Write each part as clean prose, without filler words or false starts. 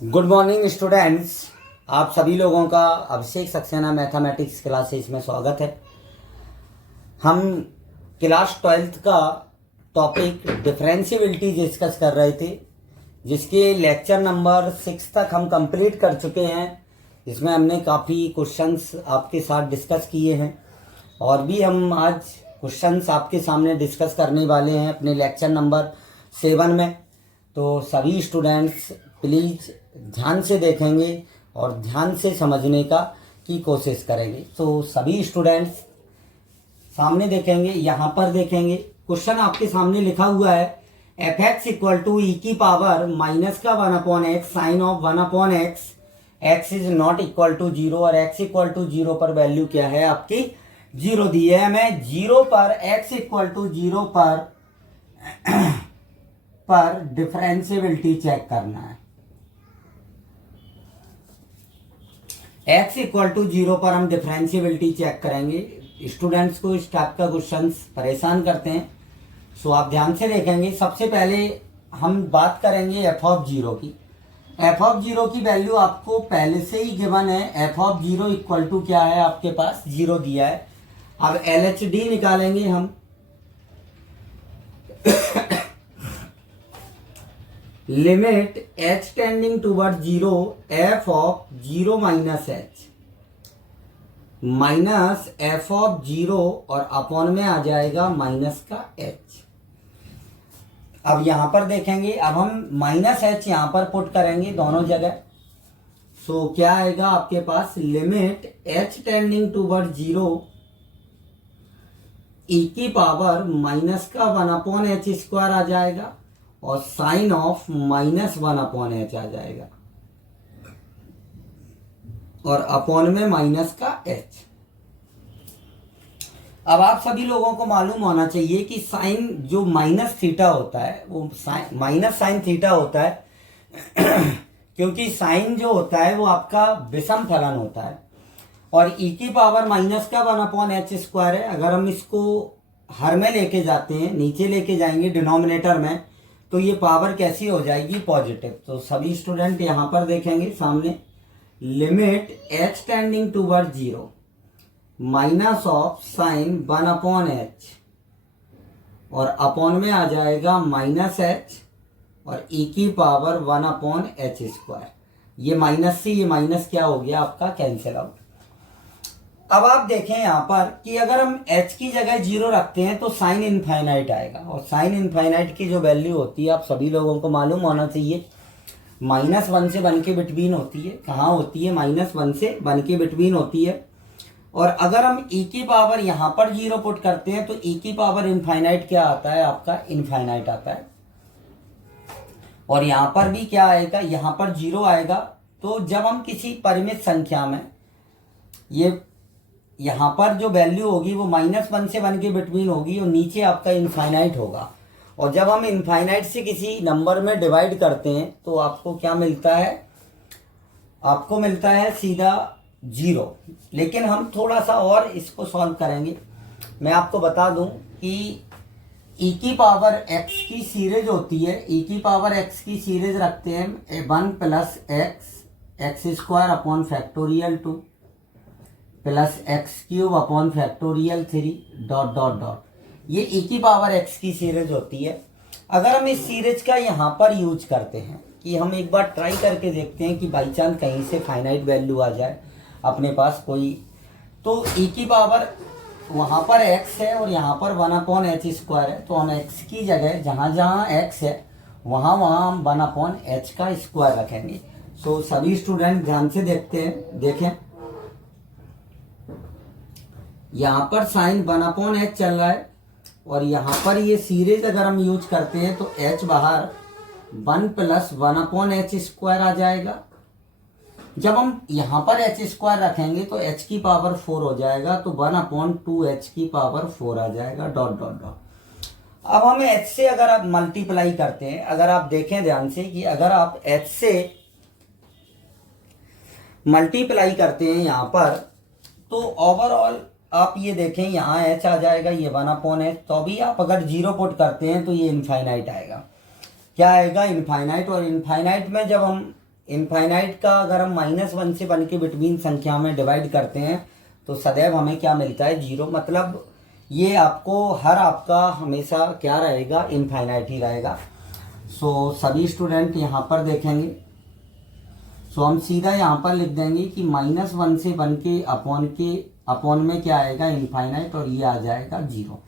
Good morning students. आप सभी लोगों का अभिषेक सक्सेना मैथमेटिक्स क्लासेस में स्वागत है। हम क्लास 12th का टॉपिक डिफरेंशिएबिलिटी डिस्कस कर रहे थे, जिसके लेक्चर नंबर 6 तक हम कंप्लीट कर चुके हैं। इसमें हमने काफ़ी क्वेश्चंस आपके साथ डिस्कस किए हैं और भी हम आज क्वेश्चंस आपके सामने डिस्कस करने वाले हैं अपने लेक्चर नंबर 7 में। तो सभी स्टूडेंट्स प्लीज़ ध्यान से देखेंगे और ध्यान से समझने की कोशिश करेंगे। तो सभी स्टूडेंट्स सामने देखेंगे, यहाँ पर देखेंगे क्वेश्चन आपके सामने लिखा हुआ है F X equal to E की पावर माइनस का 1/x sine of 1/x, X is not equal to 0 और एक्स इक्वल टू 0 पर वैल्यू क्या है आपकी 0 दी है। हमें 0 पर एक्स इक्वल टू 0 पर डिफरेंशिएबिलिटी चेक करना है। x इक्वल टू 0 पर हम डिफरेंशिएबिलिटी चेक करेंगे। स्टूडेंट्स को इस टाइप का क्वेश्चन परेशान करते हैं, सो आप ध्यान से देखेंगे। सबसे पहले हम बात करेंगे एफ ऑफ 0 की। एफ ऑफ 0 की वैल्यू आपको पहले से ही गिवन है। एफ ऑफ 0 इक्वल टू क्या है आपके पास 0 दिया है। अब एल एच डी निकालेंगे हम। Limit h tending toward 0 F of 0 minus F of 0 और अपॉन में आ जाएगा माइनस का h। अब यहां पर देखेंगे, अब हम माइनस h यहां पर पुट करेंगे दोनों जगह। सो क्या आएगा आपके पास limit h tending toward 0 e की पावर माइनस का 1/h² आ जाएगा और साइन ऑफ -1/h आ जाएगा और अपॉन में माइनस का h। अब आप सभी लोगों को मालूम होना चाहिए कि साइन जो माइनस थीटा होता है वो माइनस साइन थीटा होता है क्योंकि साइन जो होता है वो आपका विषम फलन होता है और e की पावर माइनस का 1/h² है। अगर हम इसको हर में लेके जाते हैं, नीचे लेके जाएंगे डिनोमिनेटर में, तो ये पावर कैसी हो जाएगी पॉजिटिव। तो सभी स्टूडेंट यहां पर देखेंगे सामने limit h tending toward 0 minus of sine 1/h और अपॉन में आ जाएगा माइनस h और e की पावर 1/h²। ये माइनस से ये माइनस क्या हो गया आपका कैंसिल आउट। अब आप देखें यहाँ पर कि अगर हम h की जगह 0 रखते हैं तो साइन इनफाइनाइट आएगा और साइन इनफाइनाइट की जो वैल्यू होती है आप सभी लोगों को मालूम होना चाहिए -1 से 1 के बिटवीन होती है। कहाँ होती है? -1 से 1 के बिटवीन होती है। और अगर हम e की पावर यहाँ पर 0 पुट करते हैं तो e की पावर इनफाइनाइट क्या आता है आपका इनफाइनाइट आता है और यहाँ पर भी क्या आएगा, यहाँ पर 0 आएगा। तो जब हम किसी परिमित संख्या में ये यहाँ पर जो वैल्यू होगी वो -1 से 1 के बिटवीन होगी और नीचे आपका इनफाइनाइट होगा और जब हम इनफाइनाइट से किसी नंबर में डिवाइड करते हैं तो आपको क्या मिलता है, आपको मिलता है सीधा 0। लेकिन हम थोड़ा सा और इसको सॉल्व करेंगे। मैं आपको बता दूं कि e की पावर x की सीरीज होती है, e की पावर x की सीरीज रखते हैं 1 + x² upon factorial 2 plus x³ upon factorial 3 ... ये e की पावर x की सीरीज होती है। अगर हम इस सीरीज का यहाँ पर यूज करते हैं कि हम एक बार ट्राई करके देखते हैं कि बाई चांस कहीं से फाइनाइट वैल्यू आ जाए अपने पास कोई, तो e की पावर वहाँ पर x है और यहाँ पर 1/h² है। तो हम x की जगह जहाँ जहाँ x है वहाँ वहाँ हम 1/h का स्क्वायर रखेंगे। सो सभी स्टूडेंट ध्यान से देखते हैं, देखें यहाँ पर साइन 1/h चल रहा है और यहाँ पर ये सीरीज अगर हम यूज करते हैं तो h बाहर 1 + 1/h² आ जाएगा। जब हम यहाँ पर h² रखेंगे तो h की पावर 4 हो जाएगा, तो 1/2h की पावर 4 आ जाएगा ... अब हम h से अगर आप मल्टीप्लाई करते हैं, अगर आप देखें ध्यान से कि अगर आप h से मल्टीप्लाई करते हैं यहाँ पर तो ओवरऑल आप ये देखें यहाँ h आ जाएगा, ये 1/h। तो भी आप अगर 0 पुट करते हैं तो ये इनफाइनाइट आएगा। क्या आएगा? इनफाइनाइट। और इनफाइनाइट में जब हम इनफाइनाइट का अगर हम -1 से 1 के बिटवीन संख्या में डिवाइड करते हैं तो सदैव हमें क्या मिलता है, 0। मतलब ये आपको आपका हमेशा क्या रहेगा, इनफाइनाइट ही रहेगा। सो सभी स्टूडेंट यहाँ पर देखेंगे, सो हम सीधा यहाँ पर लिख देंगे कि -1 से 1 के अपॉन में क्या आएगा, इनफाइनाइट, और ये आ जाएगा 0।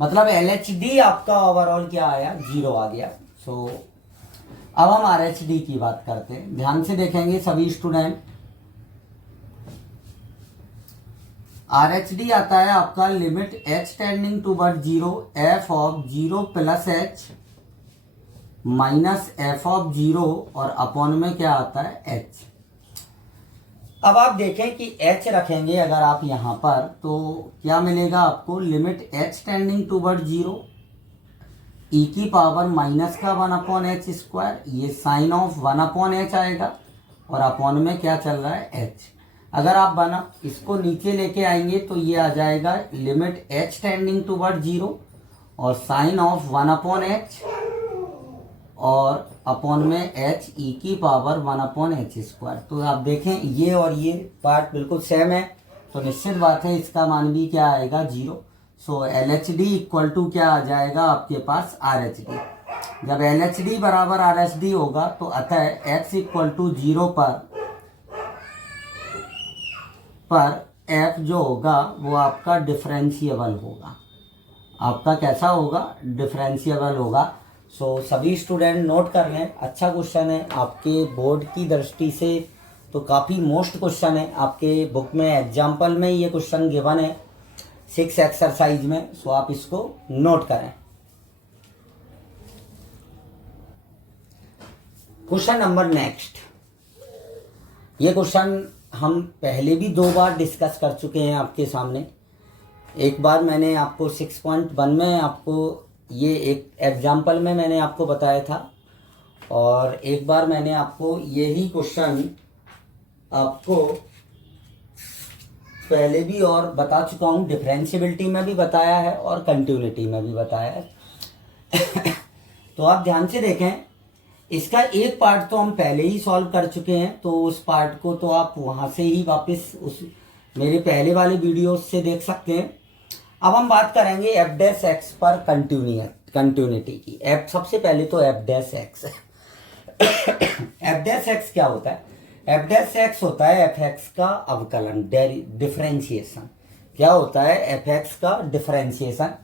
मतलब LHD आपका ओवरऑल क्या आया, 0 आ गया। सो अब हम RH की बात करते हैं, ध्यान से देखेंगे सभी स्टूडेंट। RH आता है आपका limit h tending toward 0 f of 0 plus h minus f of 0 और अपॉन में क्या आता है, h। अब आप देखें कि h रखेंगे अगर आप यहां पर, तो क्या मिलेगा आपको, limit h tending toward 0 e की पावर माइनस का 1/h², ये साइन ऑफ 1/h आएगा, और अपॉन में क्या चल रहा है, h। अगर आप इसको नीचे लेके आएंगे तो ये आ जाएगा लिमिट h टेंडिंग टूवर्ड 0 और साइन ऑफ 1/h और अपॉन में h e की पावर 1/h²। तो आप देखें ये और ये पार्ट बिल्कुल सेम है, तो निश्चित बात है इसका मान भी क्या आएगा, 0। सो LHD इक्वल टू क्या आ जाएगा आपके पास, RH। जब LHD बराबर RH होगा तो अतः x इक्वल टू 0 पर f जो होगा वो आपका डिफरेंशिएबल होगा। आपका कैसा होगा, डिफरेंशिएबल होगा। सो सभी स्टूडेंट नोट कर लें, अच्छा क्वेश्चन है आपके बोर्ड की दृष्टि से, तो काफ़ी मोस्ट क्वेश्चन है आपके बुक में, एग्जाम्पल में ये क्वेश्चन गिवन है 6 एक्सरसाइज में। सो आप इसको नोट करें। क्वेश्चन नंबर नेक्स्ट, ये क्वेश्चन हम पहले भी 2 बार डिस्कस कर चुके हैं आपके सामने। एक बार मैंने आपको 6.1 में आपको ये एक एग्जाम्पल में मैंने आपको बताया था, और एक बार मैंने आपको यही क्वेश्चन आपको पहले भी और बता चुका हूँ, डिफरेंशिएबिलिटी में भी बताया है और कंटिन्यूटी में भी बताया है। तो आप ध्यान से देखें, इसका एक पार्ट तो हम पहले ही सॉल्व कर चुके हैं, तो उस पार्ट को तो आप वहाँ से ही वापस उस मेरे पहले वाले वीडियोस से देख सकते हैं। अब हम बात करेंगे f' पर कंटिन्यूटी की। f सबसे पहले तो f'। f' क्या होता है, f' होता है fx का अवकलन, डिफरेंशिएशन। क्या होता है, fx का डिफरेंशिएशन।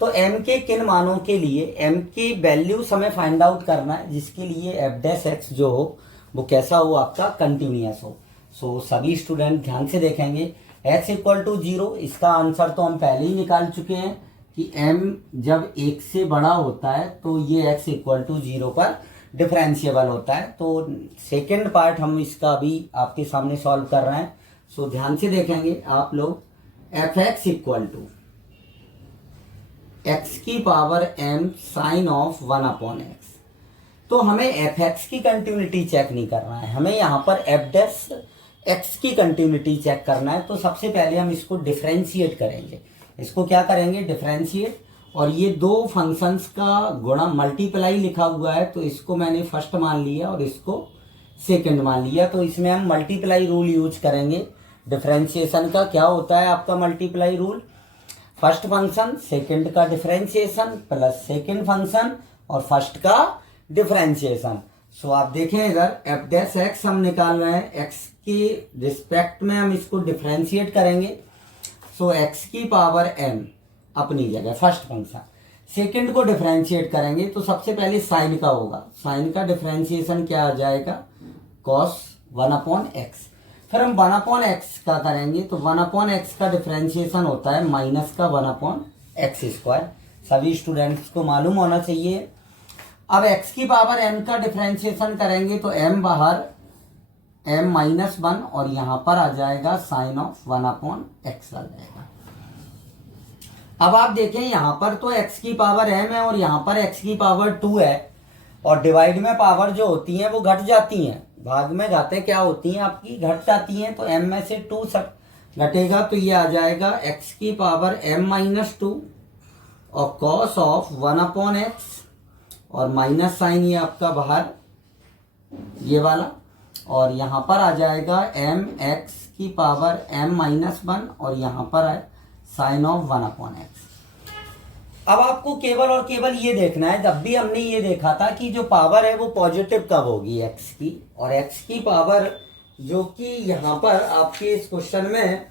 तो m के किन मानों के लिए m की वैल्यूज हमें फाइंड आउट करना है, जिसके लिए f' जो हो वो कैसा हो, आपका कंटिन्यूअस हो। सो सभी स्टूडेंट ध्यान से देखेंगे, x इक्वल टू 0, इसका आंसर तो हम पहले ही निकाल चुके हैं कि m जब 1 से बड़ा होता है तो ये x इक्वल टू 0 पर डिफरेंशिएबल होता है। तो सेकेंड पार्ट हम इसका भी आपके सामने सॉल्व कर रहे हैं। सो ध्यान से देखेंगे आप लोग, fx इक्वल टू x की power m sine of 1/x। तो हमें fx की कंटिन्यूटी चेक नहीं करना है, हमें यहाँ पर f' x की कंटिन्यूटी चेक करना है। तो सबसे पहले हम इसको डिफरेंशिएट करेंगे। इसको क्या करेंगे, डिफरेंशिएट। और ये 2 फंक्शंस का गुणा मल्टीप्लाई लिखा हुआ है, तो इसको मैंने फर्स्ट मान लिया और इसको सेकंड मान लिया। तो इसमें हम मल्टीप्लाई रूल यूज करेंगे। डिफरेंशिएशन का क्या होता है आपका multiply rule, first function second का डिफरेंशिएशन प्लस सेकंड फंक्शन और फर्स्ट का डिफरेंशिएशन। सो आप देखें इधर f' हम निकाल रहे हैं, x के रिस्पेक्ट में हम इसको डिफरेंशिएट करेंगे। सो x की पावर m अपनी जगह फर्स्ट फंक्शन, सेकंड को डिफरेंशिएट करेंगे तो सबसे पहले साइन का होगा, साइन का डिफरेंशिएशन क्या आ जाएगा, cos 1/x। फिर हम 1/x का करेंगे तो 1/x का डिफरेंशिएशन होता है माइनस का 1/x²। सभी स्टूडेंट्स को मालूम होना चाहिए। अब x की पावर m का डिफरेंशिएशन करेंगे तो m बाहर m-1 और यहाँ पर आ जाएगा साइन ऑफ 1/x आ जाएगा। अब आप देखें यहाँ पर तो x की पावर m है और यहाँ पर x की पावर 2 है, और डिवाइड में पावर जो होती हैं वो घट जाती हैं, भाग में घातें क्या होती हैं आपकी, घट जाती हैं। तो m में से 2 घटेगा तो ये आ जाएगा x की पावर m-2 और cos ऑफ 1/x और माइनस साइन ये आपका बाहर ये वाला। और यहाँ पर आ जाएगा एम एक्स की पावर m माइनस 1 और यहाँ पर है साइन ऑफ 1/x। अब आपको केवल और केवल ये देखना है, जब भी हमने ये देखा था कि जो पावर है वो पॉजिटिव कब होगी x की, और x की पावर जो कि यहाँ पर आपके इस क्वेश्चन में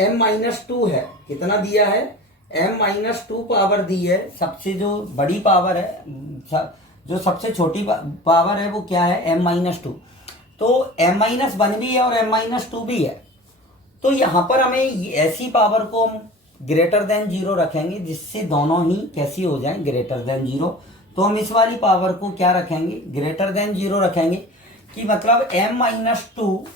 m-2 है, कितना दिया है, m-2 पावर दी है। सबसे जो बड़ी पावर है, जो सबसे छोटी पावर है वो क्या है, m-2। तो m-1 भी है और m-2 भी है। तो यहाँ पर हमें ऐसी पावर को हम ग्रेटर देन 0 रखेंगे जिससे दोनों ही कैसी हो जाएं, ग्रेटर देन 0। तो हम इस वाली पावर को क्या रखेंगे, ग्रेटर देन 0 रखेंगे, कि मतलब m-2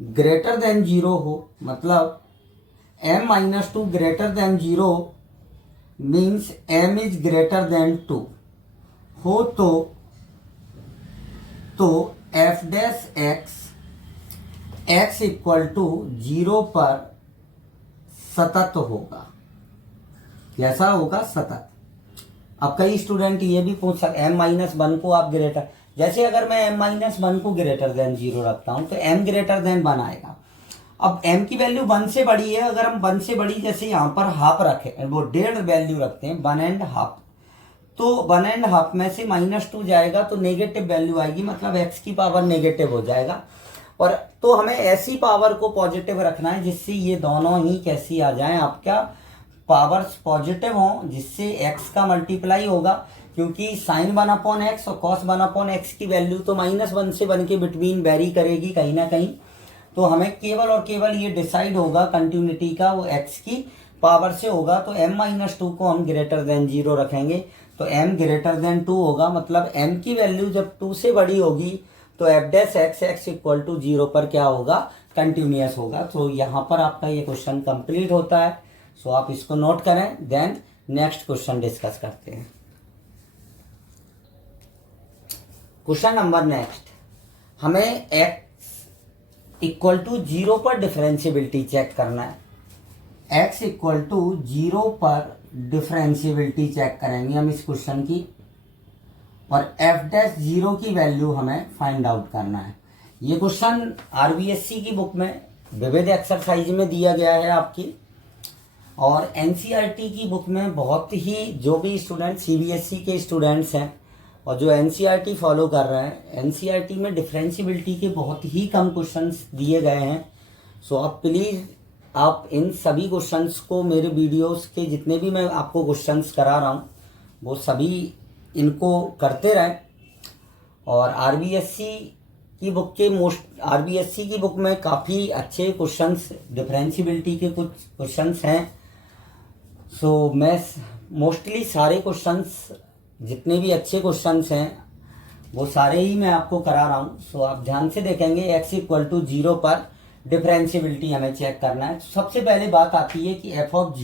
ग्रेटर देन 0 हो, मतलब m-2 greater than 0 means m is greater than 2 हो, तो f dash x equal to 0 पर सतत होगा। कैसा होगा, सतत। अब कई स्टूडेंट ये भी पूछ सकते, m-1 को आप ग्रेटर, जैसे अगर मैं m-1 को ग्रेटर देन 0 रखता हूं तो m ग्रेटर देन 1 आएगा। अब m की वैल्यू 1 से बड़ी है, अगर हम 1 से बड़ी जैसे यहाँ पर हाफ रखें, वो 1.5 वैल्यू रखते हैं, 1.5, तो 1.5 में से -2 जाएगा तो नेगेटिव वैल्यू आएगी, मतलब x की पावर नेगेटिव हो जाएगा। और तो हमें ऐसी पावर को पॉजिटिव रखना है जिससे ये दोनों ही कैसी आ जाएं, आपका पावर्स पॉजिटिव हो, जिससे x का मल्टीप्लाई होगा, क्योंकि साइन 1/x और कॉस 1/x की वैल्यू तो -1 से 1 के बिटवीन वेरी करेगी कहीं ना कहीं। तो हमें केवल और केवल ये डिसाइड होगा कंटिन्यूटी का, वो x की पावर से होगा। तो m-2 को हम ग्रेटर देन 0 रखेंगे, तो m ग्रेटर देन 2 होगा, मतलब m की वैल्यू जब 2 से बड़ी होगी तो f dash x equal to 0 पर क्या होगा, कंटिन्यूअस होगा। तो यहाँ पर आपका ये क्वेश्चन कंप्लीट होता है। सो आप इसको नोट करें, देन नेक्स्ट क्वेश्चन डिस्कस करते हैं। क्वेश्चन नंबर नेक्स्ट, हमें x इक्वल टू 0 पर डिफरेंशियबिलिटी चेक करना है। x इक्वल टू 0 पर डिफरेंशियबिलिटी चेक करेंगे हम इस क्वेश्चन की, और f डैश 0 की वैल्यू हमें फाइंड आउट करना है। ये क्वेश्चन आरबीएससी की बुक में विविध एक्सरसाइज में दिया गया है आपकी, और एनसीईआरटी की बुक में बहुत ही, जो भी स्टूडेंट सीबीएसई के स्टूडेंट्स हैं और जो एनसीईआरटी फॉलो कर रहे हैं, एनसीईआरटी में डिफरेंशियबिलिटी के बहुत ही कम क्वेश्चंस दिए गए हैं। सो आप प्लीज़ आप इन सभी क्वेश्चंस को, मेरे वीडियोस के जितने भी मैं आपको क्वेश्चंस करा रहा हूँ वो सभी इनको करते रहें। और आरबीएससी की बुक में काफ़ी अच्छे क्वेश्चंस, डिफरेंशियबिलिटी के कुछ क्वेश्चंस हैं। सो मैं मोस्टली सारे क्वेश्चंस, जितने भी अच्छे क्वेश्चंस हैं वो सारे ही मैं आपको करा रहा हूँ। सो आप ध्यान से देखेंगे, x इक्वल टू 0 पर डिफरेंशियबिलिटी हमें चेक करना है। सबसे पहले बात आती है कि एफ ऑफ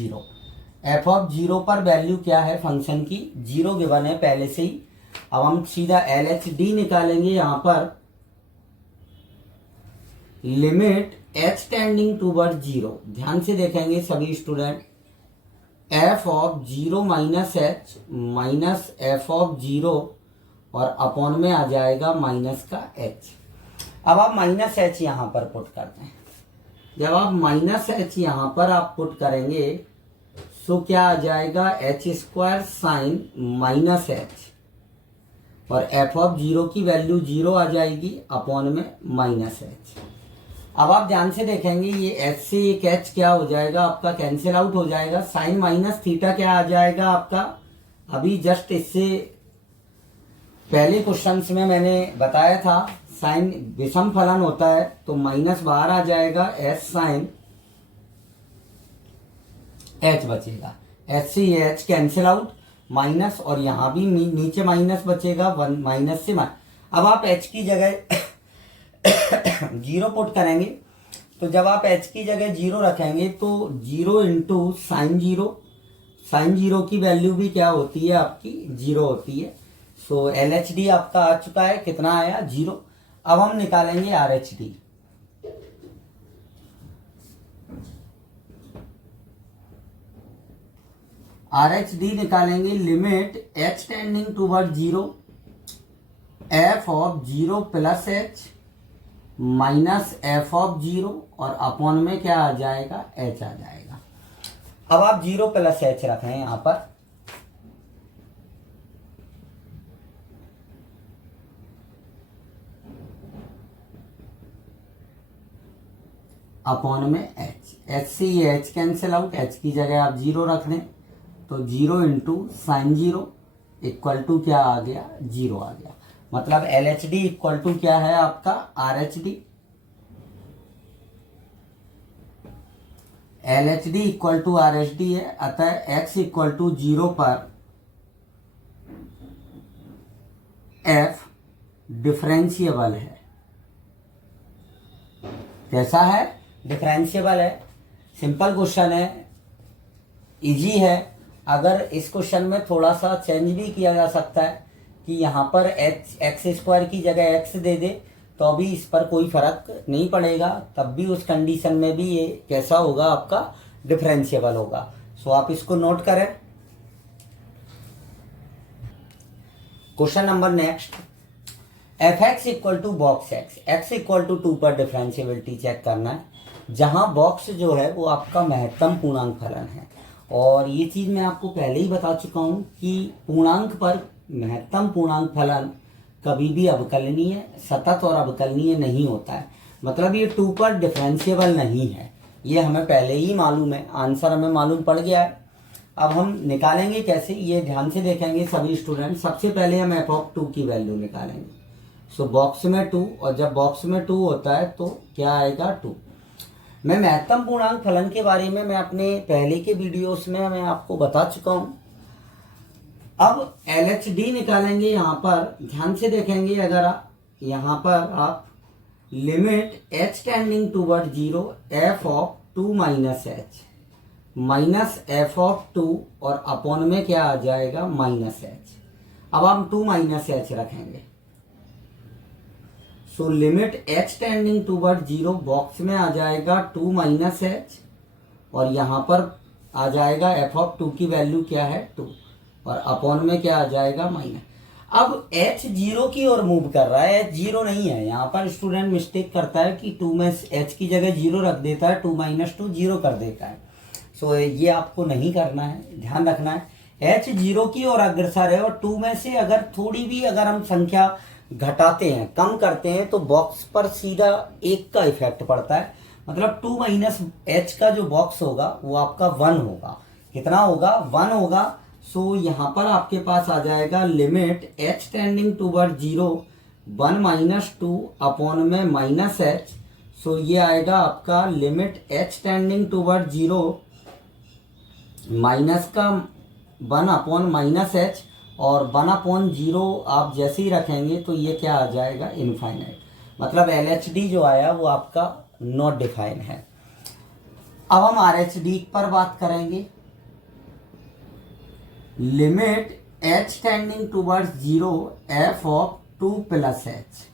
0 पर वैल्यू क्या है फंक्शन की, 0 गिवन है पहले से ही। अब हम सीधा LHD निकालेंगे, यहाँ पर लिमिट h टेंडिंग टूवर्ड 0। ध्यान से देखेंगे सभी student, f of 0 minus h minus f of 0 और अपॉन में आ जाएगा माइनस का h। अब आप माइनस h यहाँ पर पुट करते हैं। जब आप माइनस h यहाँ पर आप पुट करेंगे तो क्या आ जाएगा, h² साइन माइनस h, और f ऑफ 0 की वैल्यू 0 आ जाएगी अपॉन में माइनस h। अब आप ध्यान से देखेंगे, ये h से एक h क्या हो जाएगा, आपका कैंसिल आउट हो जाएगा। साइन माइनस थीटा क्या आ जाएगा आपका, अभी जस्ट इससे पहले क्वेश्चंस में मैंने बताया था, साइन विषम फलन होता है तो माइनस बाहर आ जाएगा, s साइन h बचेगा, h से ये h कैंसिल आउट, माइनस, और यहाँ भी नीचे माइनस बचेगा, 1 माइनस से माइनस। अब आप h की जगह 0 पुट करेंगे, तो जब आप h की जगह 0 रखेंगे तो 0 इंटू साइन 0 की वैल्यू भी क्या होती है आपकी, 0 होती है। सो LHD आपका आ चुका है, कितना आया, 0। अब हम निकालेंगे RHD। आर एच डी निकालेंगे, limit H tending toward zero, F of zero plus H minus F of zero, और अपॉन में क्या आ जाएगा, एच आ जाएगा। अब आप जीरो प्लस एच रखें यहां पर, अपॉन में एच, एच से ये एच कैंसिल आउट, एच की जगह आप जीरो रख दें तो zero into sine zero equal to क्या आ गया, जीरो आ गया। मतलब L H D equal to क्या है आपका, R H D. L H D equal to R H D है, अतः एक्स इक्वल टू जीरो पर एफ डिफरेंशिएबल है। कैसा है, डिफरेंशिएबल है। सिंपल क्वेश्चन है, इजी है। अगर इस क्वेश्चन में थोड़ा सा चेंज भी किया जा सकता है कि यहाँ पर एच एक्स स्क्वायर की जगह एक्स दे दे तो अभी इस पर कोई फर्क नहीं पड़ेगा, तब भी उस कंडीशन में भी ये कैसा होगा, आपका डिफरेंशिएबल होगा। सो आप इसको नोट करें। Question number next, F X equal to box X, X equal to 2 पर डिफरेंशिएबिलिटी चेक करना है, जहां बॉक्स जो है वो आपका महत्तम पूर्णांक फलन है। और ये चीज मैं आपको पहले ही बता चुका हूं कि पूर्णांक पर महत्तम पूर्णांक फलन कभी भी अवकलनीय, सतत और अवकलनीय नहीं होता है। मतलब ये 2 पर डिफरेंशिएबल नहीं है, ये हमें पहले ही मालूम है, आंसर हमें मालूम पड़ गया है। अब हम निकालेंगे कैसे, ये ध्यान से देखेंगे सभी स्टूडेंट। सबसे पहले हम एफ ऑफ 2 की वैल्यू निकालेंगे। सो बॉक्स में 2, और जब बॉक्स में 2 होता है तो क्या आएगा, 2। मैं महत्तम पूर्णांक फलन के बारे में मैं अपने पहले के वीडियोस में मैं आपको बता चुका हूं। अब एल एच डी निकालेंगे। यहाँ पर ध्यान से देखेंगे, अगर यहाँ पर आप limit H tending toward zero, F of 2 minus H minus F of 2, और अपॉन में क्या आ जाएगा, माइनस एच। अब हम 2 माइनस एच रखेंगे। So limit H tending toward zero, box में आ जाएगा 2 माइनस एच, और यहां पर आ जाएगा एफ ऑफ 2 की वैल्यू क्या है, 2, और अपॉन में क्या आ जाएगा, माइनस। अब एच जीरो की ओर मूव कर रहा है, एच जीरो नहीं है। यहाँ पर स्टूडेंट मिस्टेक करता है कि 2 में एच की जगह जीरो रख देता है, 2 माइनस 2 जीरो कर देता है। सो ये आपको नहीं करना है, ध्यान रखना है। एच जीरो की ओर अग्रसर है, और 2 में से अगर थोड़ी भी अगर हम संख्या घटाते हैं, कम करते हैं, तो बॉक्स पर सीधा 1 का इफेक्ट पड़ता है। मतलब 2 माइनस एच का जो बॉक्स होगा वो आपका 1 होगा। कितना होगा, 1 होगा। सो यहाँ पर आपके पास आ जाएगा limit H tending toward zero, 1 minus 2 upon में माइनस एच। सो ये आएगा आपका limit H tending toward zero, minus का 1 अपॉन माइनस एच, और 1 अपॉन जीरो आप जैसे ही रखेंगे तो ये क्या आ जाएगा, इनफाइनाइट। मतलब एल एच डी जो आया वो आपका नॉट डिफाइन है। अब हम आर एच डी पर बात करेंगे। Limit H tending towards zero, F of 2 plus H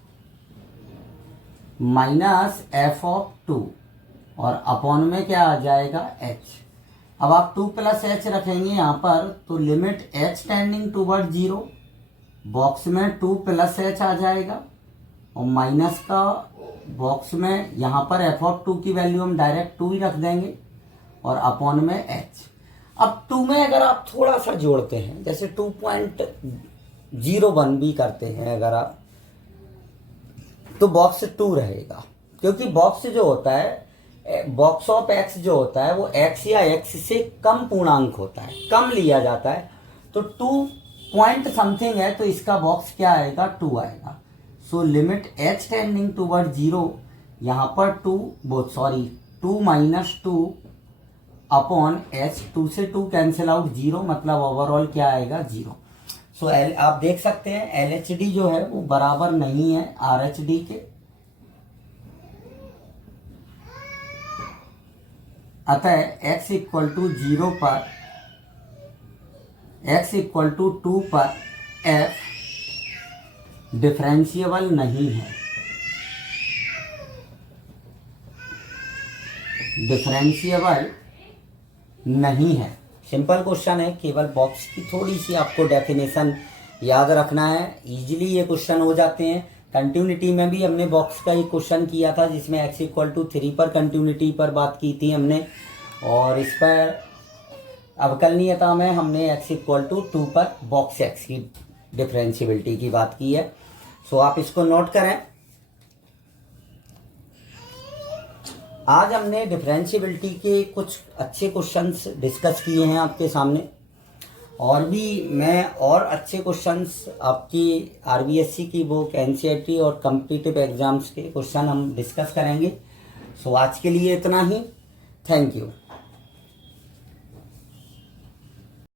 minus F of 2, और अपॉन में क्या आ जाएगा, एच। अब आप 2 प्लस एच रखेंगे यहाँ पर, तो limit H tending toward zero, box में 2 प्लस एच आ जाएगा, और माइनस का बॉक्स में यहाँ पर एफ ऑफ 2 की वैल्यू हम डायरेक्ट 2 ही रख देंगे, और अपॉन में एच। अब 2 में अगर आप थोड़ा सा जोड़ते हैं, जैसे 2.01 भी करते हैं अगर आप, तो बॉक्स 2 रहेगा, क्योंकि बॉक्स जो होता है, बॉक्स ऑफ एक्स जो होता है वो एक्स या एक्स से कम पूर्णांक होता है, कम लिया जाता है। तो 2 पॉइंट समथिंग है, तो इसका बॉक्स क्या आएगा, 2 आएगा। So limit H tending toward zero, यहाँ पर 2 माइनस 2 अपॉन एच, 2 से 2 कैंसिल आउट, 0, मतलब ओवरऑल क्या आएगा, 0। सो आप देख सकते हैं एल एच डी जो है वो बराबर नहीं है आर एच डी के, अतः x इक्वल टू 0 पर, x इक्वल टू 2 पर f डिफरेंशिएबल नहीं है, डिफरेंशिएबल नहीं है। सिंपल क्वेश्चन है, केवल बॉक्स की थोड़ी सी आपको डेफिनेशन याद रखना है, इजीली ये क्वेश्चन हो जाते हैं। कंटिन्यूटी में भी हमने बॉक्स का ही क्वेश्चन किया था जिसमें x=3 पर कंटिन्यूटी पर बात की थी हमने, और इस पर अवकलनीयता में हमने x=2 पर बॉक्स x की डिफरेंशियबिलिटी की बात की है। सो आप इसको नोट करें। आज हमने डिफरेंशियबिलिटी के कुछ अच्छे क्वेश्चंस डिस्कस किए हैं आपके सामने, और भी मैं और अच्छे क्वेश्चंस आपकी आरबीएससी की बुक, एनसीईआरटी और कॉम्पिटिटिव एग्जाम्स के क्वेश्चन हम डिस्कस करेंगे। सो आज के लिए इतना ही। Thank you.